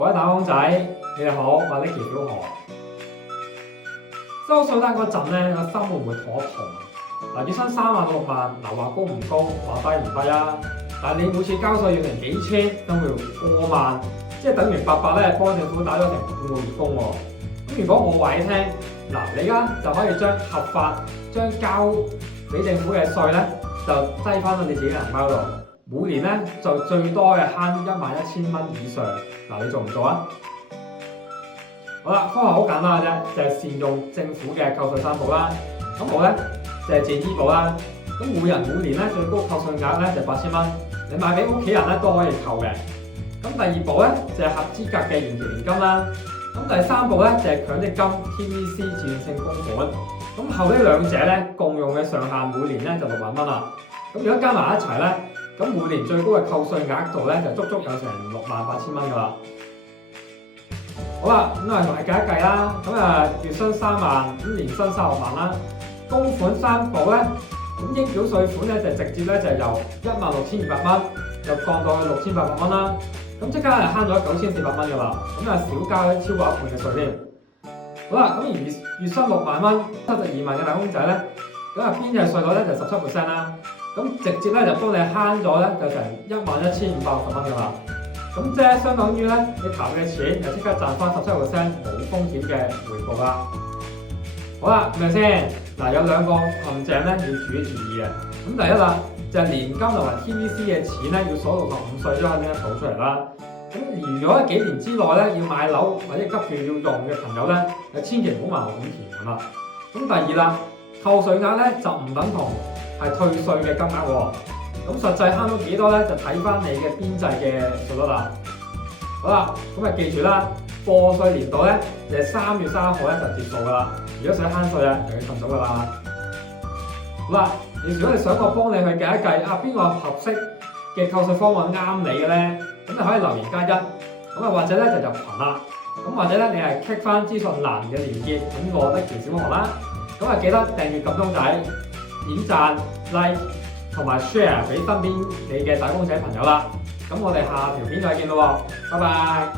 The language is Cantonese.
各位打工仔，你哋好，我係 Nicky 小何。收稅單嗰陣咧，個心會唔會痛一痛？嗱，月薪3萬到6萬，嗱話高唔高，話低唔低啊？但係你每次交稅要成幾千，甚至過萬，即係等於白白咧幫政府打咗成半個月工喎。咁如果我話你聽，嗱，你而家就可以將合法將交俾政府嘅稅咧，就擠翻到你自己嘅銀包度。每年咧就最多嘅慳11000蚊以上，嗱，你做唔做啊？好啦，方法好簡單嘅啫，就係善用政府嘅扣稅三寶啦。咁我咧就係自醫保啦。咁每人每年咧最高扣稅額咧就8000蚊，你買俾屋企人咧都可以扣嘅。咁第二寶咧就係合資格嘅延期年金啦。咁第三寶咧就係強積金 TVC 自願性供款。咁後呢兩者咧共用嘅上限每年咧就6萬蚊啦。咁如果加埋一齊咧，咁每年最高嘅扣稅額度咧就足有成68000蚊噶啦。好啦，咁啊同你計一計啦。咁月薪3萬，咁年薪36萬啦。供款三寶咧，咁應繳稅款咧就直接咧就由16200蚊就降到去6800蚊啦。咁即刻係慳咗9400蚊噶啦。咁少交超過1半嘅稅添。好啦，咁而月薪6萬蚊、72萬嘅打工仔咧，咁邊際稅率咧就17% 啦。咁直接咧就幫你慳咗咧就成11560蚊噶啦。咁即係相當於咧你投嘅錢就即刻賺翻17% 冇風險嘅回報啦。好啦，係咪先？嗱，有兩個陷阱咧要注意嘅。咁第一啦，就係年金同埋 TVC 嘅錢咧要鎖65歲先可以拎得到出嚟啦。咁而如果幾年之內咧要買樓或者急住要用嘅朋友咧，就千祈唔好盲目咁填啦。咁第二啦，扣稅額咧就唔等同係退稅嘅金額喎。咁實際慳到幾多咧，就睇翻你嘅邊際嘅稅率啦。好啦，咁記住啦，課稅年度咧就係3月3號咧就結束噶啦。如果想慳稅啊，就要趁早噶啦。好啦，如果你想我幫你去計一計邊個合適嘅扣稅方案啱你嘅咧，咁你可以留言加1，咁或者咧就入群啦。咁或者咧你係 click 翻資訊欄嘅連結，咁我Nicky小何啦。咁記得訂閱撳鐘仔、點讚、like 同埋 share 俾身邊你嘅打工仔朋友啦。咁我哋下條片再見咯喎，拜拜。